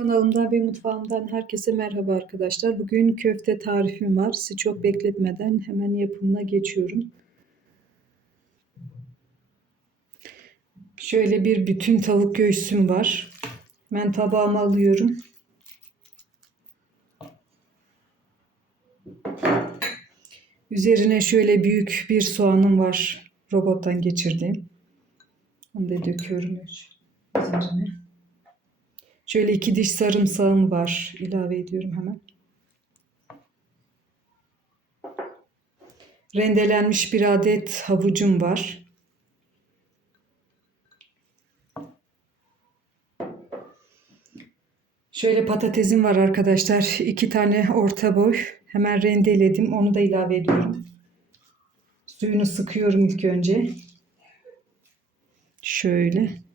Kanalımdan ve mutfağımdan herkese merhaba arkadaşlar. Bugün köfte tarifim var. Sizi çok bekletmeden hemen yapımına geçiyorum. Şöyle bir bütün tavuk göğsüm var. Ben tabağıma alıyorum. Üzerine şöyle büyük bir soğanım var. Robottan geçirdiğim. Onu da döküyorum üzerine. Şöyle iki diş sarımsağım var. ilave ediyorum hemen. Rendelenmiş bir adet havucum var. Şöyle patatesim var arkadaşlar. İki tane orta boy. Hemen rendeledim. Onu da ilave ediyorum. Suyunu sıkıyorum ilk önce. Şöyle.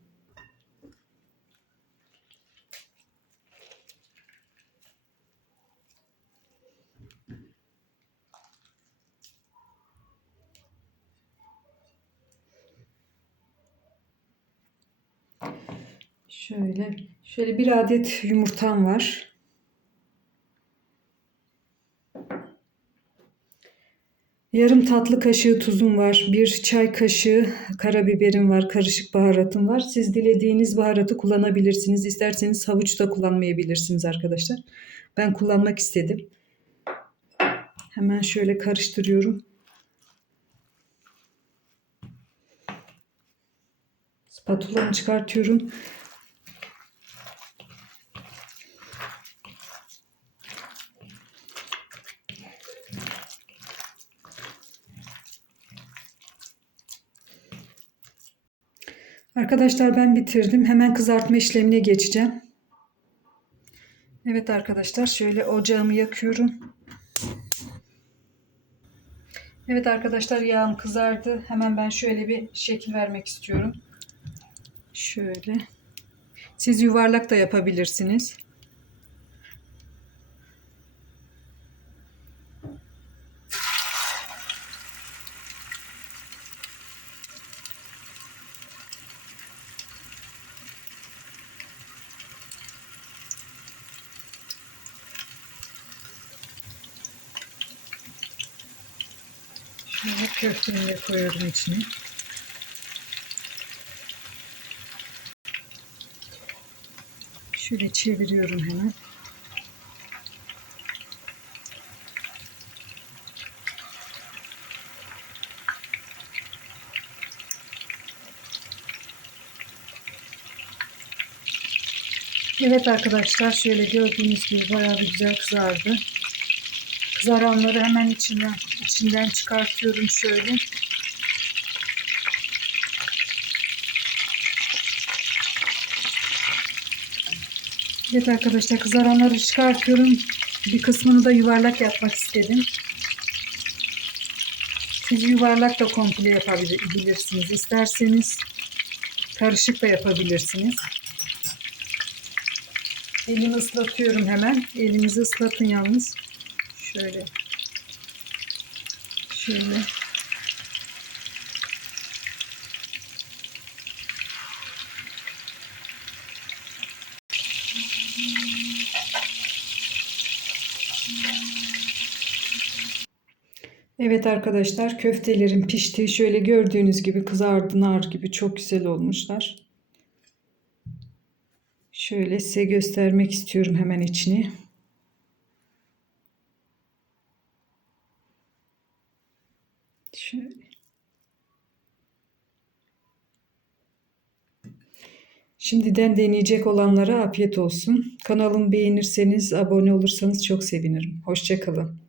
Şöyle, şöyle bir adet yumurtam var. Yarım tatlı kaşığı tuzum var. Bir çay kaşığı karabiberim var. Karışık baharatım var. Siz dilediğiniz baharatı kullanabilirsiniz. İsterseniz havuç da kullanmayabilirsiniz arkadaşlar. Ben kullanmak istedim. Hemen şöyle karıştırıyorum. Spatulamı çıkartıyorum. Arkadaşlar ben bitirdim. Hemen kızartma işlemine geçeceğim. Evet arkadaşlar şöyle ocağımı yakıyorum. Evet arkadaşlar yağım kızardı. Hemen ben şöyle bir şekil vermek istiyorum. Şöyle. Siz yuvarlak da yapabilirsiniz. Şöyle köftemi de koyuyorum içine. Şöyle çeviriyorum hemen. Evet arkadaşlar şöyle gördüğünüz gibi bayağı bir güzel kızardı. Kızaranları hemen içinden, içinden çıkartıyorum şöyle. Evet arkadaşlar kızaranları çıkartıyorum. Bir kısmını da yuvarlak yapmak istedim. Siz yuvarlak da komple yapabilirsiniz. İsterseniz karışık da yapabilirsiniz. Elimi ıslatıyorum hemen. Elinizi ıslatın yalnız. Şöyle. Şöyle. Evet arkadaşlar köftelerim pişti. Şöyle gördüğünüz gibi kızardı nar gibi çok güzel olmuşlar. Şöyle size göstermek istiyorum hemen içini. Şöyle. Şimdiden deneyecek olanlara afiyet olsun. Kanalımı beğenirseniz, abone olursanız çok sevinirim. Hoşçakalın.